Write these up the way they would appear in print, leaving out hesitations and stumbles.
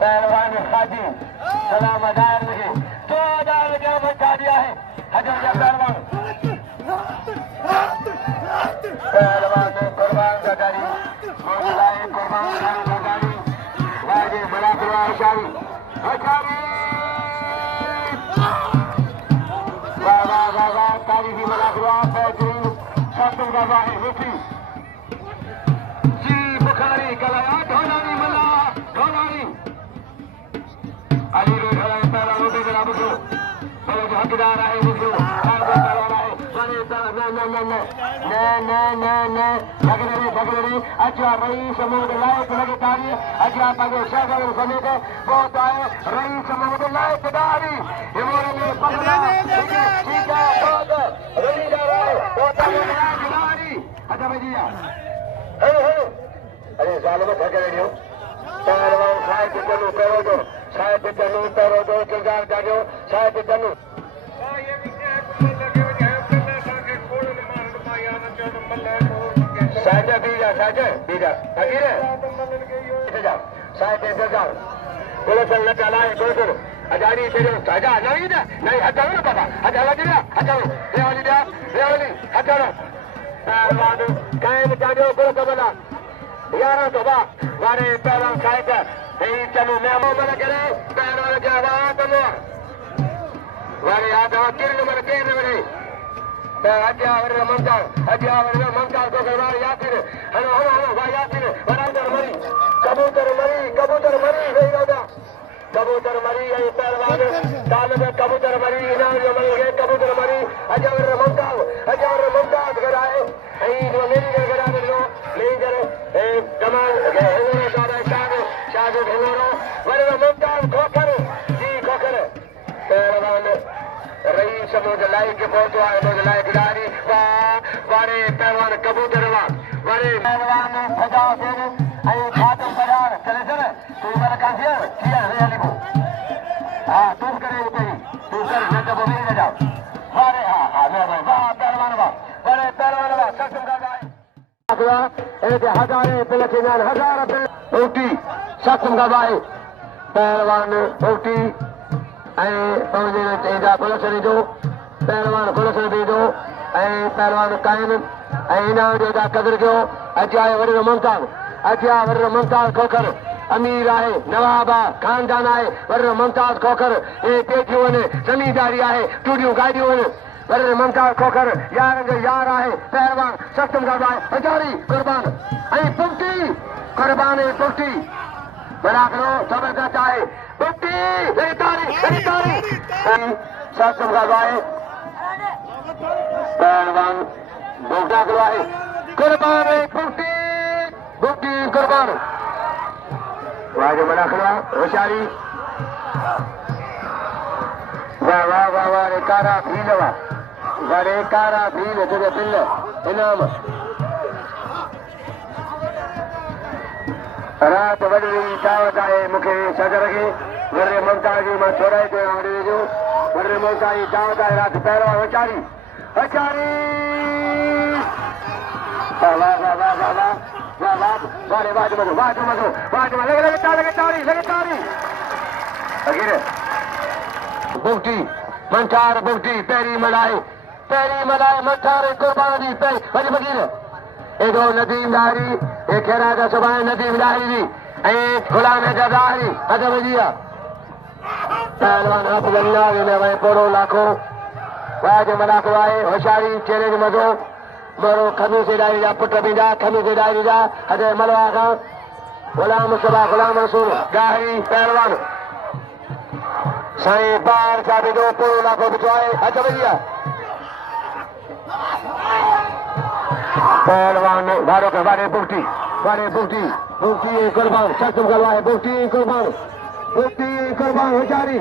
पहलवान खादिम सलाम अदार लगे तो अदार लगे बचा दिया है हजर पहलवान पहलवान कुर्बान ज़रदारी मौलाए कुर्बान ज़रदारी वाजे मलाखरो अशारी अशारी वाह वाह वाह वाह तारीखी मलाखरो बेहतरीन शासन का वाहे मुफी जी बुखारी कलाया ढोलानी मल्ला ढोलानी अली रोड है पहला रोड है जनाब को और जो हकदार है वो खान का पहलवान है सारे न लगरे अच्छा रही समूह लायक लगे तारी अच्छा पागे शाहर समेत बहुत आए रही समूह लायक तारी ये मोरे में पकड़ा ठीक है बहुत रही जा रहा है बहुत आगे तारी अच्छा भैया अरे जालिम ठगे रहियो पहलवान साहब चलो करो दो साहब चलो करो दो किरदार जाजो साहब चलो साजा बीजा अगीर जा साहब जा बोलो चल न चला है बोलो अजारी तेरे साजा नहीं हटाओ ना बाबा हटाओ दिया हटाओ रेवाली हटाओ पहलवान कायम जाजो बोलो कबला यारा तो बा वारे पहलवान साहब चलो मैं मन करे पहलवान जावा तलो वारे आधा किरण मन केर रे अजावर ममताज को गरबार यातिर हलो वा यातिर बराबर मरी कबूतर मरी गई रोदा कबूतर मरी ये पहलवान ताल में कबूतर मरी इनाम जो मरी है कबूतर मरी अजावर ममताज गराए ऐ जो मेरी गरा में लो नहीं करे ए कमाल हेलो सारा शाद हेलो वरे ममताज खोकर पहलवान रही समूह लाइक के पहुंचो आए मुझ लाइक दारी वारे पहलवान कबूतर वारे पहलवान फजा से आई खातम पधार चले तू मेरा काफिया किया है अली को हां तुम करे तेरी तू कर न तो बोली न जाओ वारे हां वाह पहलवान वारे पहलवान कसम का गाय अगला एक हजारे पिलचिनान हजार ओटी कसम का गाय पहलवान ओटी पुलिस दो पहलवान पुलिस भी दो पहलवान कायम इनाम जो कदर कयो अजाए वरी ममताज खोखर अमीर आहे नवाब आहे खानदान आहे वरी ममताज खोखर ये पेटियूं आहिनि जमींदारी आहे टूड़ियूं गाॾियूं आहिनि वरी ममताज खोखर यारनि जो यार आहे पहलवान सस्तम गॾु आहे हजारी कुर्बान पुष्टि मलाखरो जबरदस्त आहे पुष्टि तारी सस्तम गॾु आहे पहलवान बोगदा करो आहे कुर्बान पुष्टि कुर्बान वाजे मलाखरा होशियारी वाह रे कारा भील तुझे पिल इनाम रात वॾी दावत आहे मूंखे सदर खे वरे ममताज जी मां छोड़ाए थो अंग्रेज जो वरे ममताज जी दावत आहे रात पहलवान होशियारी वारे वाज मज़ो लगे तारी अगीर बुगटी मंठार बुगटी पहिरीं मल्हाए मंठार कुर्बान जी पहिरीं वरी वकील एॾो नदीम डारी हे खैरा जा सुभाणे नदीम डारी जी ऐं गुलाम ज़रदारी हद वजी आहे पहलवान हथ गंगा विने वए पोड़ो लाखो वाज मलाखरो आहे होशियारी चेहरे जो मज़ो मोरो खमीस डायरी जा पुट बींदा खमीस डायरी जा हद मलवा खां गुलाम सभा गुलाम रसूल गाहरी पहलवान साईं बार जा बि दो पोड़ो लाखो बिठो आहे हद वजी आहे पहलवान वारो के वारे बुगटी कुर्बान सस्तम गलवा है बुगटी कुर्बान होशियारी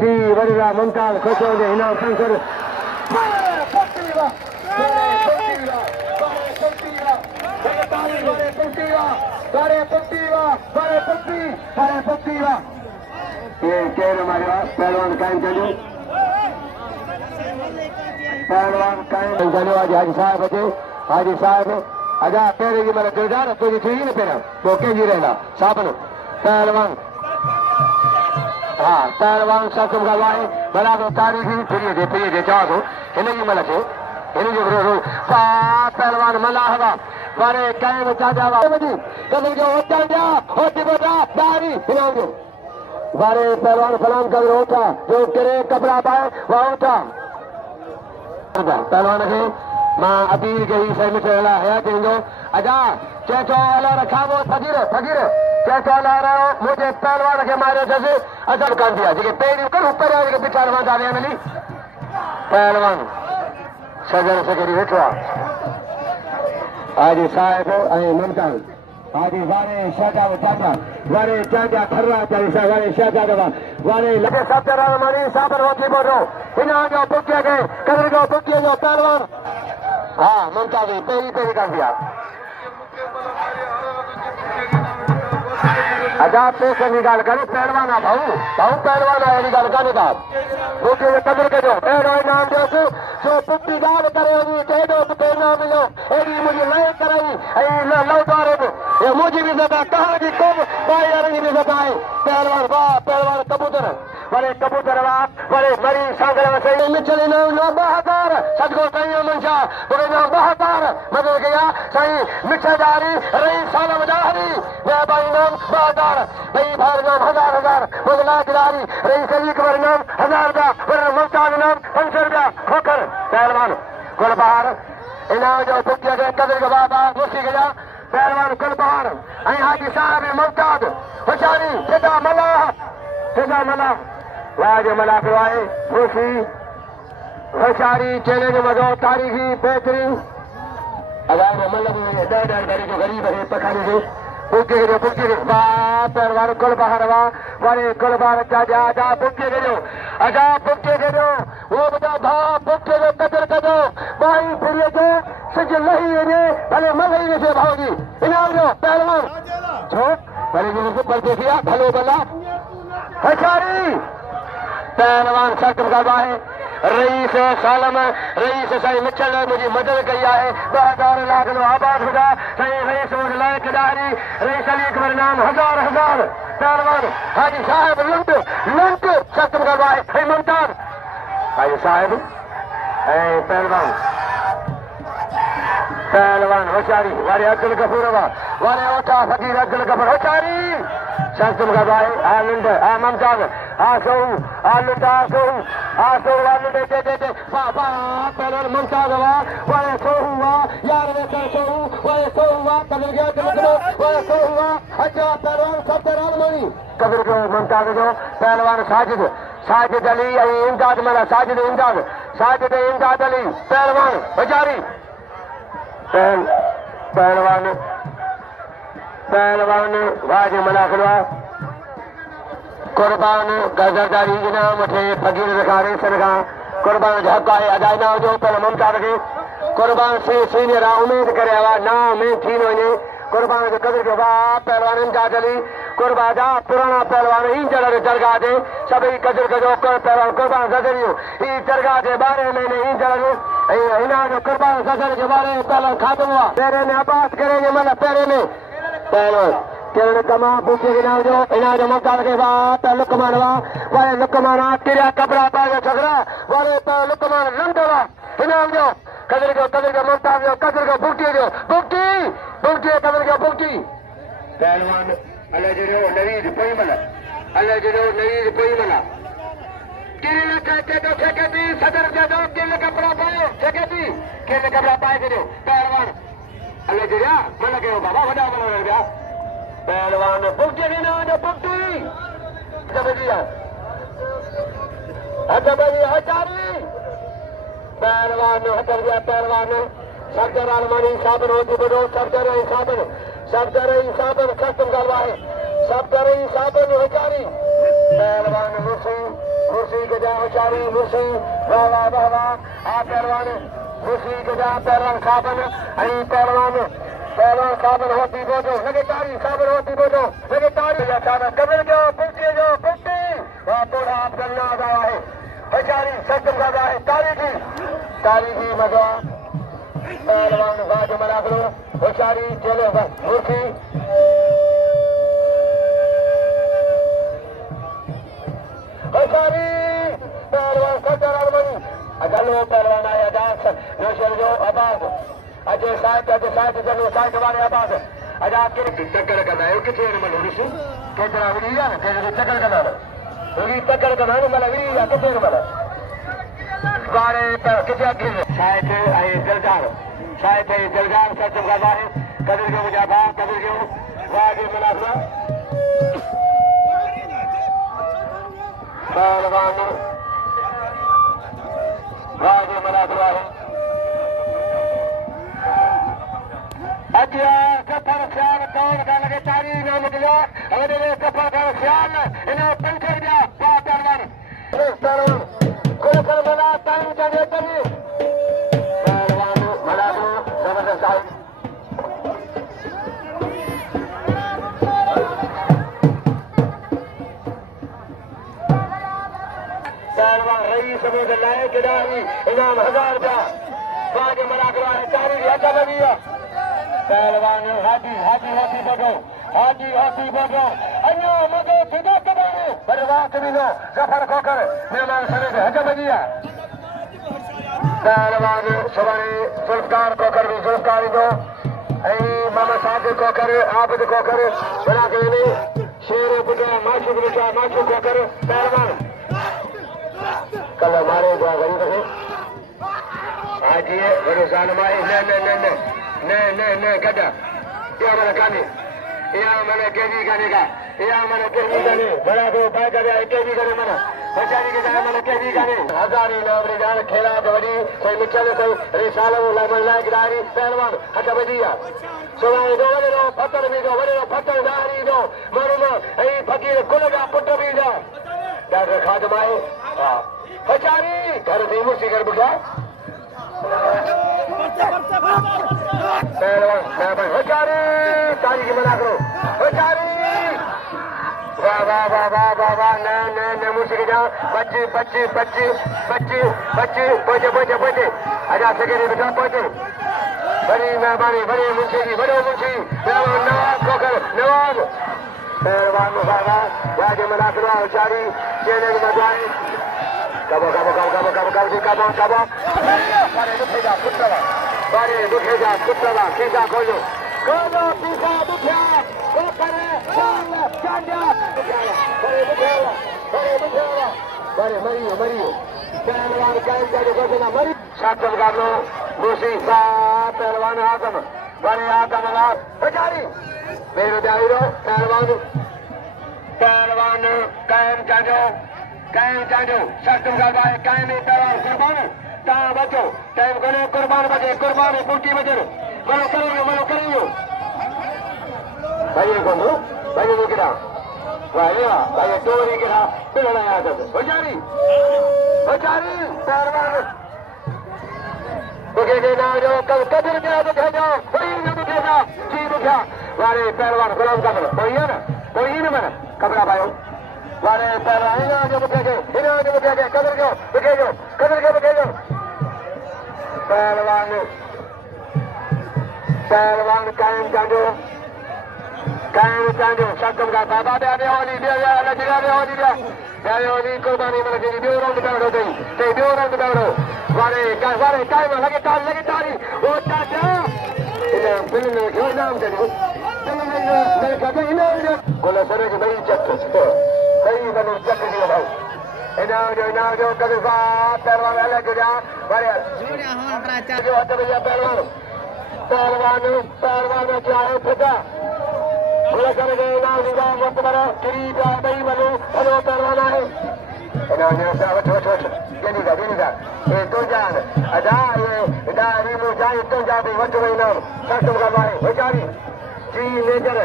सी वरीला मुमताज खुश हो गए इनाम पंकर ये केर हमारे पास पहलवान कायम चलो पहलवान कायम चलो आज हाजी साहब अजा पेरे की मेरा किरदार तुझे चाहिए ना पेरा वो के जी रहना साहब पहलवान हाँ पहलवान सब तुम गवाए बड़ा तो तारीखी फिर दे चाहो इन्हें की मलक है इन्हें जो रो पहलवान मलाह वारे कायम चाचा वाजी कभी जो होता जा होती बेटा दारी हिलाओ वारे पहलवान सलाम कर उठा जो करे कपड़ा पाए वह उठा पहलवान के मां अपील कई सही में चला है तेजो अजा चेचो वाला रखा वो फकीर चेचो वाला रहो मुझे पहलवान के मारे जैसे असर कर दिया जी पेड़ कर ऊपर आके पिछाड़ में दावे मिली पहलवान सजन से करी बैठा आज साहब अरे मुमताज आज वारे शाहजाद चाचा वारे चाचा खर्रा चाचा वारे शाहजाद वारे लगे सब तरह हमारी साबर होती बोलो इना जो बुकिया के कदर जो बुकिया जो पहलवान हाँ मुमताज पेरी कर दिया आजाद पैसे निकाल कर पहलवान भाऊ पहलवान आया निकाल कर निकाल बुकिया के कदर के जो नाम जो पुट्टी गाल करे कह दो तो नाम मिलो एडी मुझे लय कराई लौटारे ये मुझे भी सदा कहा कि कब भाई अरंगी भी सदा है पहलवान पहलवान कबूतर वाह बड़े मरी सांगल से मिचले ना बहादुर सदगो सही मनशा बड़े ना बहादुर मदद गया सही मिठदारी रही सालम दारी मैं भाई नाम बहादुर भाई भार नाम हजार बदला गिरारी रही सही कबर नाम हजार का वर मुमताज नाम 500 रुपया खोकर पहलवान गुलबहार इनाम जो बुकिया के कदर के बाबा मुसी गया पहलवान गुलबहार हाजी साहब मुमताज हुसैन फिदा मलाह वाज मलाखरो आए खुशी होशियारी चैलेंज मजो तारीखी बेहतरीन अगर मतलब डर जो गरीब है पखानी से बुके पहलवान गुलबहार वारे गुलबहार जा बुके जो वो बता भा बुके जो कदर कदो भाई फिर जो सज नहीं है भले मलई से भागी इनाम जो पहलवान छोट भले जो पर देखिया भलो भला होशियारी पहलवान सख्त मुकाबला है रईस सालम रईस सही मिचल ने मुझे मदद किया है 2000 लाख लो आबाद हुआ सही रईस और लायक दारी रईस अली अकबर नाम हजार पहलवान हाजी साहब लंड सख्त मुकाबला है मुमताज हाजी साहब पहलवान होशियारी वारे अब्दुल गफूर वारे ओठा फकीर अब्दुल गफूर होशियारी सख्त मुकाबला है आनंद मुमताज आसो दे पहलवान मुमताज वारे सोहू यार वारे सोहू कदर गया वारे सोहू अच्छा पहलवान सब तरह मनी कदर को मुमताज जो पहलवान साजिद अली इमदाद मला साजिद इमदाद अली पहलवान हजारी पहलवान वाज मलाखरो कुर्बान गजरदारी इनाम थे फकीर रखारे सरगा कुर्बान हक है अदा ना जो पर मुमताज के कुर्बान से सीनियर उम्मीद करे ना में थी वने कुर्बान जो कदर के पहलवान इमदाद अली कुर्बान जा पुराना पहलवान ही जड़ दरगाह दे सभी कदर के जो पहलवान कुर्बान ज़रदारी ई दरगाह के बारे में नहीं जड़ इना जो कुर्बान ज़रदारी के बारे में पहलवान खातम हुआ पेरे में आबाद करेंगे मतलब पेरे में पहलवान किरण कमा बुके इना जो मुमताज के बाद लुकमान वाले लुकमान किरिया कपड़ा पाए झगड़ा वाले लुकमान लंडवा इनाम जो कदर के मुमताज जो कदर के बुकटी कदर के बुकटी पहलवान अल्लाह जो नवीद पोई मला किरिया कहते तो ठेकेती सदर के दो किले कपड़ा पाए ठेकेती किले कपड़ा पाए करो पहलवान अल्लाह जो मन के बाबा वडा मन गया पहलवान बुकटी ना जो बुकटी हजारी पहलवान हटर गया पहलवान सफदर आलमानी साबन होती बड़ो सफदर साबन खत्म करवा है सफदर साबन हजारी पहलवान मुर्सी होशियारी मुर्सी वाह वाह वाह वाह आ पहलवान मुर्सी के जा पहलवान खाबन आई पहलवान खाबन होती बोझो लगे तारी खाबन होती बोझो लगे तारी अचानक कमर जो कुश्ती वहाँ थोड़ा आप करना आ रहा है होशियारी सत्य कर रहा है तारी की मजा पहलवान बाज मलाखरो होशियारी चले मुर्सी होशियारी पहलवान सत्तर आदमी अगलो पहलवान आया डांस नौशर जो आबाद अजय साहिब चलो साहिब हमारे आबाद अजा के टक्कर करना है किथे मन होनी से केतरा वरी या के टक्कर करना है होगी टक्कर करना है मला वरी या किथे मला बारे पर किथे आखिर साहिब आई जलदार सत्संग का है कदर के मुजाफा कदर के वागे मलाखरा पहलवान वागे मलाखरा है अजिया सफर ख्याल कौन का लगे तारी ना निकलो हमारे सफर का ख्याल इन्हें पंचर गया पहलवान कोई कर बना टाइम चले चलिए पहलवान मलाखरा जबरदस्त है पहलवान रही समय के लाए खिलाड़ी इनाम 1000 का बागे मलाखरा है तारी अच्छा लगिया पहलवान हाजी बगो अन्यो मगो फिदा कबानो बर्बाद बिनो जफर खोकर मेहमान सने हज बजिया पहलवान सवारे जुल्फकार खोकर भी जुल्फकार दो ऐ मामा साहब खोकर आबिद खोकर बना के ने शेर बुझा माशूक खोकर पहलवान कल हमारे जो गरीब है आज ये भरोसा नमाई ने गदा या मन गाने या मन केजी गाने का या मन केजी गाने बड़ा को पाए करे केजी गाने मन बेचारी के जाने मन केजी गाने हजारी नाम रे जान खेला बड़ी कोई मिचल कोई रिसालो लामन लायक दारी पहलवान हट बजिया सोवाई दो वले नो पत्थर भी दो वले नो पत्थर दारी दो मरुनो ए फकीर कुलगा पुट भी दो डॉक्टर खादिम आए हां बेचारी घर दी मुसी कर बुझा पहलवान होशियारी तारी की मना करो होशियारी वाह वाह वाह वाह वाह वाह न मुझे जा बच्चे पहुंचे आजा सकेरे बेटा पहुंचे बड़ी मेहरबानी बड़ी मुंशी जी बड़ो मुंशी नवाब खोकर नवाब पहलवान मुसाफा जाके मना करो होशियारी चेने में मजाए कबो बारे दुखेगा कुत्ता सीधा खोलो पीछा दुखिया को करे चांडिया बड़े मरियो पहलवान कायम जाके खोजना मरी सातम गानो दूसरी पहलवान आदम बड़े आदम लाभ बेचारी मेरे जाहिरो पहलवान कायम जाजो सत्संग का कायम पहलवान कुर्बान ता बचो टाइम करो कुर्बान है बूटी बजे मनो करियो भाई को गिरा भाई चोरी गिरा पिलना याद होशियारी पहलवान दुखे ना जो कदर के दुखे जाओ कोई न दुखेगा जी दुखा वारे पहलवान गुलाम का कोई है ना मैंने कपड़ा पायो वारे पहलवान जो दुखे कदर के पहलवान कायम चांदो सत्संग का बाबा दे होली कुर्बानी मन के बियो रंग डालो बियो रंग डालो वारे कायम लगे तारी वो चाचा इने फिल्म में क्यों नाम दे मेरे कहते इने गोला सरे की बड़ी चक सही बनी चक दी भाई इना जो कभी पहलवान अलग जा वारे जो हट गया पहलवान क्या है फिदा बोला कर गए ना निगाह मत मारो किरीब बई मनो हेलो पहलवान है गेनिगा ये तो जान अदा ये दारी मु जाए तो जा भी वट वई नाम सत्संग का भाई बेचारी जी मेजर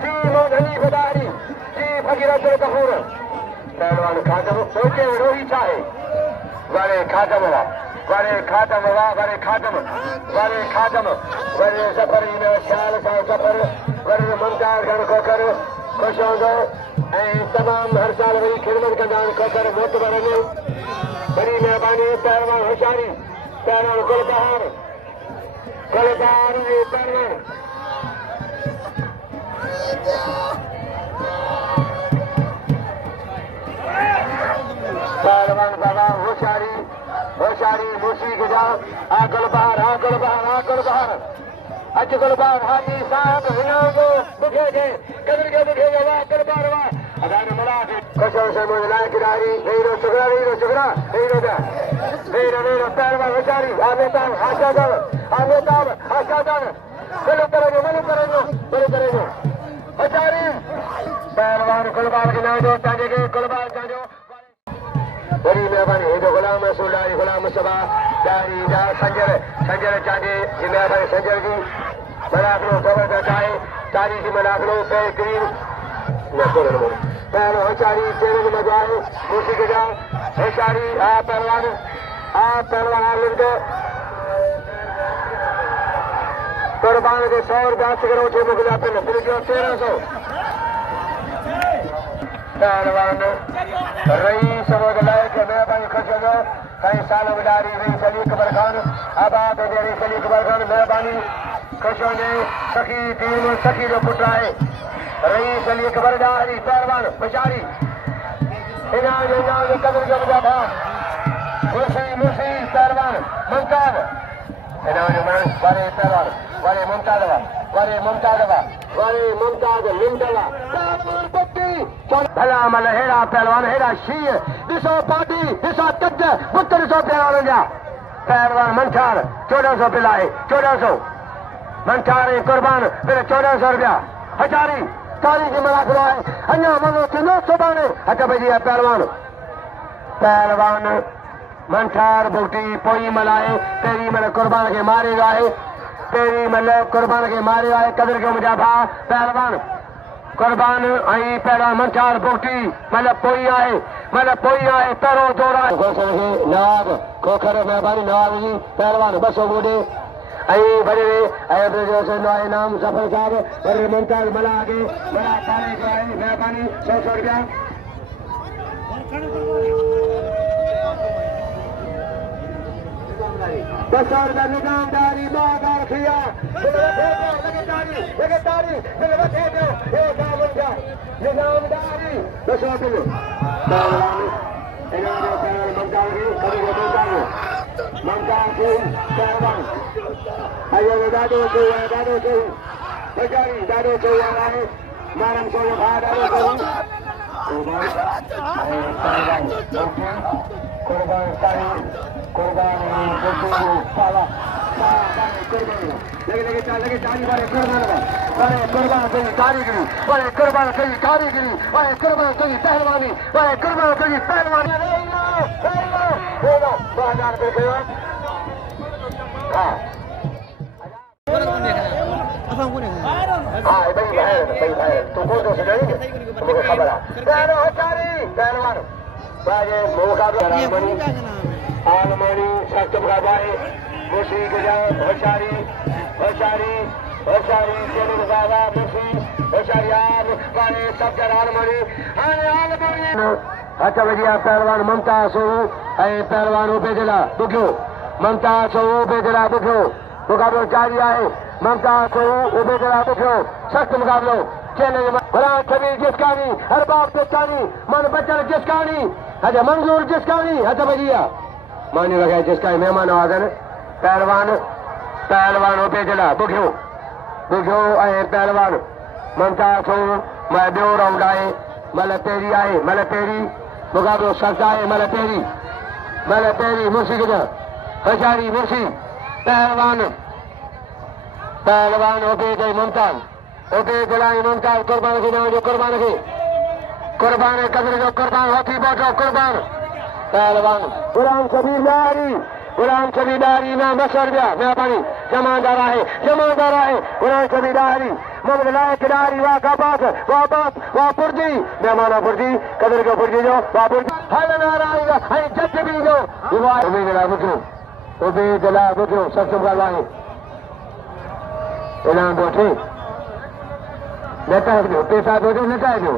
जी मोहनी बदारी जी फकीर अब्दुल गफूर पहलवान खादम पहुंचे रोही चाहे वाले खादम हुआ वाले खादम हुआ वाले खादम वाले खादम वाले सफर में ख्याल सा सफर वाले मुमताज गण खोकर खुश हो गए तमाम हर साल वही खिदमत का दान खोकर मोतबर ने बड़ी मेहरबानी पहलवान होशियारी पहलवान गुलबहार पहलवान पहलवान बाबा होशियारी होशियारी मूसी गुजा गुलबहार गुलबहार अच गुलबहार हाजी साहब हिनागो बुखे के कदर के बुखे वाह गुलबहार वाह अदान मला के कसम से मुझे लायक राही हीरो चुगरा हीरो दा हीरो पहलवान होशियारी आमेताब आशादार बोलो करेंगे होशियारी पहलवान गुलबहार के नाम दो चांदे के गुलबहार चांदो बड़ी मेहरबानी हेदो गुलाम रसूलदारी गुलाम सभा दारी दा संजर चांदे जिम्मेदारी संजर जी मलाखरो खबर चाहे तारीखी मलाखरो पे ग्रीन पहलो होशियारी तेरे में मजाए मूसी के जा होशियारी पहलवान आलिंद कुर्बान के 100 रुपया करो छे मुगला पे 1300 पहलवान रही समझ लाए कि मैं भाई खुश हो कई सालों में डारी रही सली कबर खान आबाद रही सली कबर खान मेहरबानी खुश होने सखी टीम सखी जो पुट है रही सली कबर डारी पहलवान बेचारी इनाम कदर जो बजा था मुसी पहलवान मुमताज इनाम वाले पहलवान वाले मुमताज लिंडला भला मल हेड़ा पहलवान हेड़ा शीह ॾिसो पार्टी ॾिसो कद पुत ॾिसो पहलवान जा पहलवान मंठार 1400 पिलाए 1400 मंठार कुर्बान फिर 1400 रुपया हज़ारी तारीख़ी मलाखरो आहे अञा मनो थींदो सुभाणे हथ बजी आहे पहलवान मंठार बुटी पोई मलाए पहिरीं महिल कुर्बान खे मारे वियो आहे पहिरीं महिल कुर्बान खे मारे वियो आहे कदर कयो मुंहिंजा भाउ पहलवान कुर्बान आई पहलवान मंठार बुटी मतलब पोई आहे तरो दौरा नवाब खोखर मेहरबानी नवाब जी पहलवान 200 बूढ़े आई बड़े नाम सफर साहब बड़े मुमताज मला आगे बड़ा तारे जो है मेहरबानी 100 रुपया बसर का निजामदारी बाजार किया लगातारी निजामदारी बसो किलो पहलवान अयो दादो मारम को कुर्बान पाला लगे तारी वाले कुर्बान कई कारीगरी वाले कुर्बान कई कारीगरी वाले कुर्बान कई पहलवानी वाले कुर्बान कई पहलवानी 2000 रुपये हाँ भाई तू कौन से मुझे खबर है पहलवान आलमनी सख्त मुकाबला है मुसी गुजा होशियारी चलो बाबा मुसी होशियारी वाले सब आलमनी अच्छा भैया पहलवान ममताज सोहू पहलवान उबेदुल्लाह बुघियो ममताज सोहू उबेदुल्लाह बुघियो मुकाबलो जारी है ममताज सोहू उबेदुल्लाह बुघियो सख्त मुकाबलो गुलाम कबीर जिसकानी अरबाब जिसकानी मन बचन जिसकानी अच्छा मंजूर जिसकानी अच्छा भैया मानी वगैरह जिसका मेहमान आवाजन पहलवान उबेदुल्लाह बुघियो पहलवान ममताज सोहू मैं ॿियो राउंड आहे मल पहिरीं मुकाबलो सख्त आहे मल पहिरीं मुसी गुजा होशियारी मुसी पहलवान उबेदुल्लाह मुमताज कुर्बान खे जो कुर्बान कदर जो कुर्बान हाथी बोटो कुर्बान पहलवान गुलाम कबीर दारी ना 200 रुपया मेहरबानी जमादार आहे गुलाम कबीर दारी मोहम्मद लाए खिलाड़ी वाह काबात वाह पुर्जी मेहमाना पुर्जी कदर के पुर्जी जो वाह पुर्जी हल नारायण आई जज भी जो उबेदुल्लाह बुघियो सत्संग करवाए इनाम बोठे नेता है पैसा दो नेता है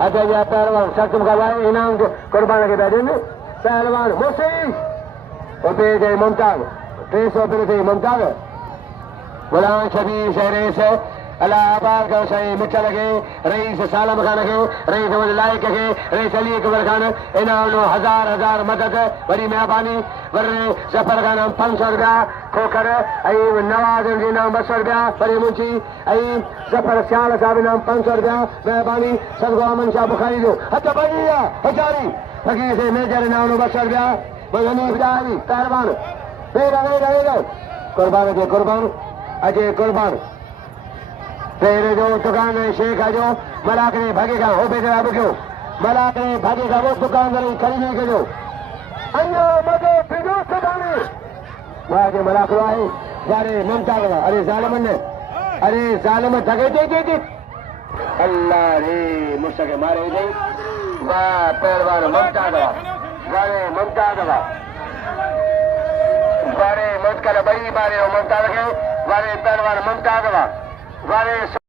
अच्छा या पहलवान सत्संग करवाए इनाम कुर्बान के बैठे में पहलवान हुसैन उबेद मुमताज 300 रुपये मुमताज गुलाम शबीर शहरे से इलाहाबाद का सही मिठा लगे रईस सालम खान के रईस लाइक के रईस अली अकबर खान इनाम 1000 मदद बड़ी मेहरबानी वरने सफर का नाम 500 रुपया खोकर नवाज इनाम 200 रुपया बड़ी मुंशी सफर सियाल साहब इनाम 500 रुपया मेहरबानी सदगो अमन शाह बुखारी जो हथ बढ़िया हजारी फकीर से मेजर इनाम 200 रुपया मजनी बिदारी पहलवान वेगा कुर्बान के कुर्बान अजय कुर्बान तेरे जो दुकान है शेख है जो मलाखरे भागेगा हो बेटा बुघियो मलाखरे भागेगा वो दुकानदार खरीदने के जो अन्यो मजो फिजो सदाने वहां के मलाखरो आए सारे ममता का अरे जालिम ठगे दे अल्लाह रे मुझसे मारे दे वाह पहलवान ममता का वारे मुस्कल बड़ी मारे ममता के वारे पहलवान ममता का वारे